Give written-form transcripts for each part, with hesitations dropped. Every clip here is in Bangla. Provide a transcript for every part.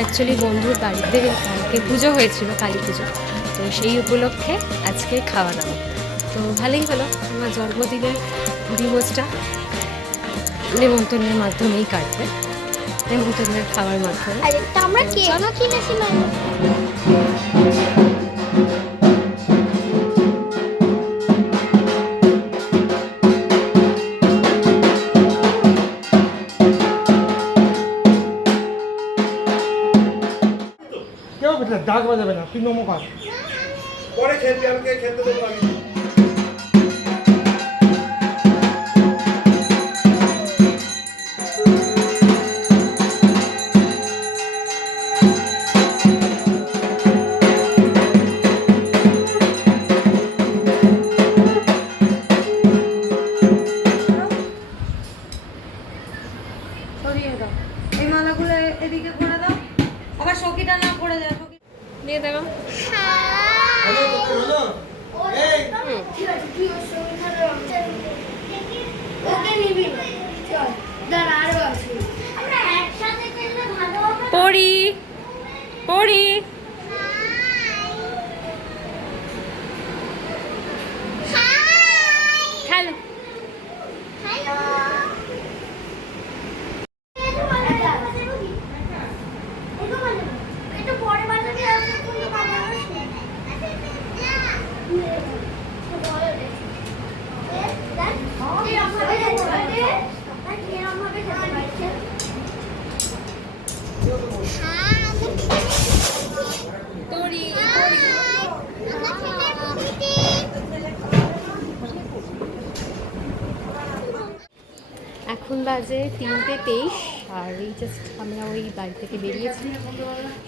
অ্যাকচুয়ালি বন্ধুর বাড়িতে কালকে পুজো হয়েছিল, কালী পুজো, তো সেই উপলক্ষে আজকে খাওয়া দাওয়া। তো ভালোই হলো, আমার জন্মদিনের দিবসটা নেমন্তন্নের মাধ্যমেই কাটবে, নেমন্তন্নের খাওয়ার মাধ্যমে। আমরা কেক কিনেছিলাম। ডাক বাজাবে না, তুই নমো কাজ পরে খেলবি, আমি খেলতে দেবো আমি। সরিয়ে দাও এই মালাগুলো, এদিকে করে দাও, আবার সখীটা না পড়ে যায়। দিয়ে দেবো। পড়ি পড়ি হ্যালো। এখন বাজে 3:23 আর এই জাস্ট আমরা ওই বাড়ি থেকে বেরিয়েছি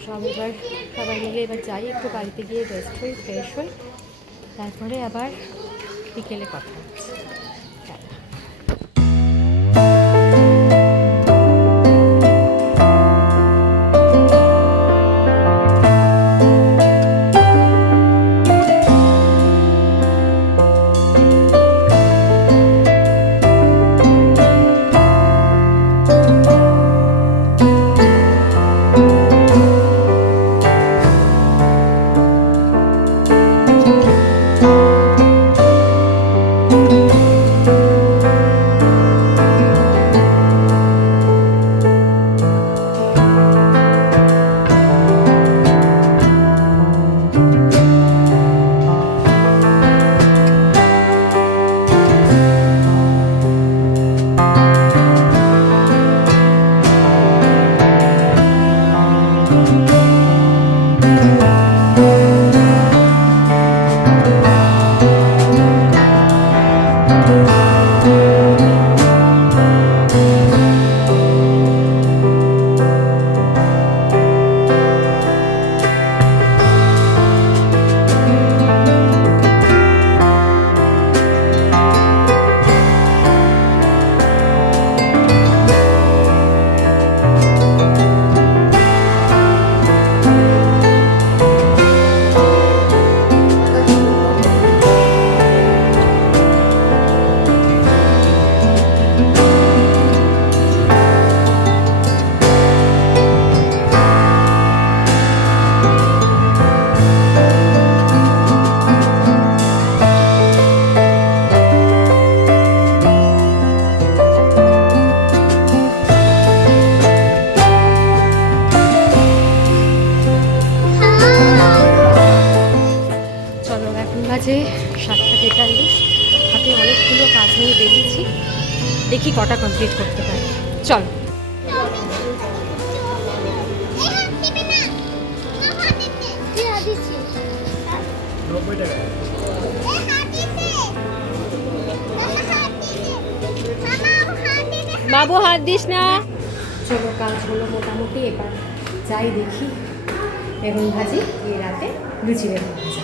সব। এবার সবাই মিলে এবার যাই একটু বাড়িতে গিয়ে রেস্ট হই, ফ্রেশ হই, তারপরে আবার বিকেলে কথা হচ্ছে। বাজে 7:43, হাতে অনেকগুলো কাজ নিয়ে বেরিয়েছি, দেখি কটা কমপ্লিট করতে পারি। চল। বাবু হাত দিস না। চলো, কাজ হলো মোটামুটি, এবার যাই দেখি বেগুন ভাজি, এই রাতে লুচি বেগুন ভাজা।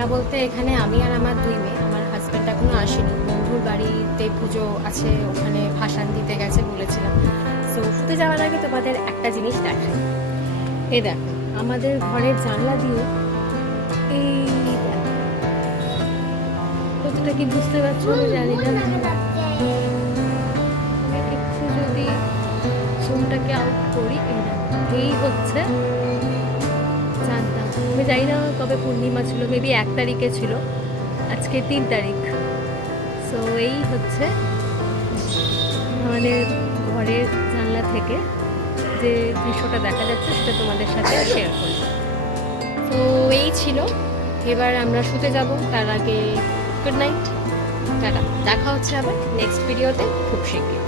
আমরা বলতে এখানে আমি আর আমার 2 মেয়ে, আমার হাজব্যান্ড এখনো আসেনি, বন্ধুর বাড়িতে পুজো আছে, ওখানে ভাসান দিতে গেছে বলেছিলাম। সো শুতে যাওয়ার আগে তোমাদের একটা জিনিস দেখাই। এই দেখো আমাদের ঘরের জানলা দিয়ে এই দেখো। কতটা কি বুঝতে পারছো আমি জানি না, আমি একটু যদি জুমটাকে আউট করি, এই হচ্ছে চাঁদটা। আমি জানি না কবে পূর্ণিমা ছিল, মেবি 1 তারিখে ছিল, আজকে 3 তারিখ। সো এই হচ্ছে আমাদের ঘরের জানলা থেকে যে দৃশ্যটা দেখা যাচ্ছে সেটা তোমাদের সাথে শেয়ার করি। তো এই ছিল, এবার আমরা শুতে যাব, তার আগে গুড নাইট, টাটা। দেখা হচ্ছে আবার নেক্সট ভিডিওতে খুব শীঘ্রই।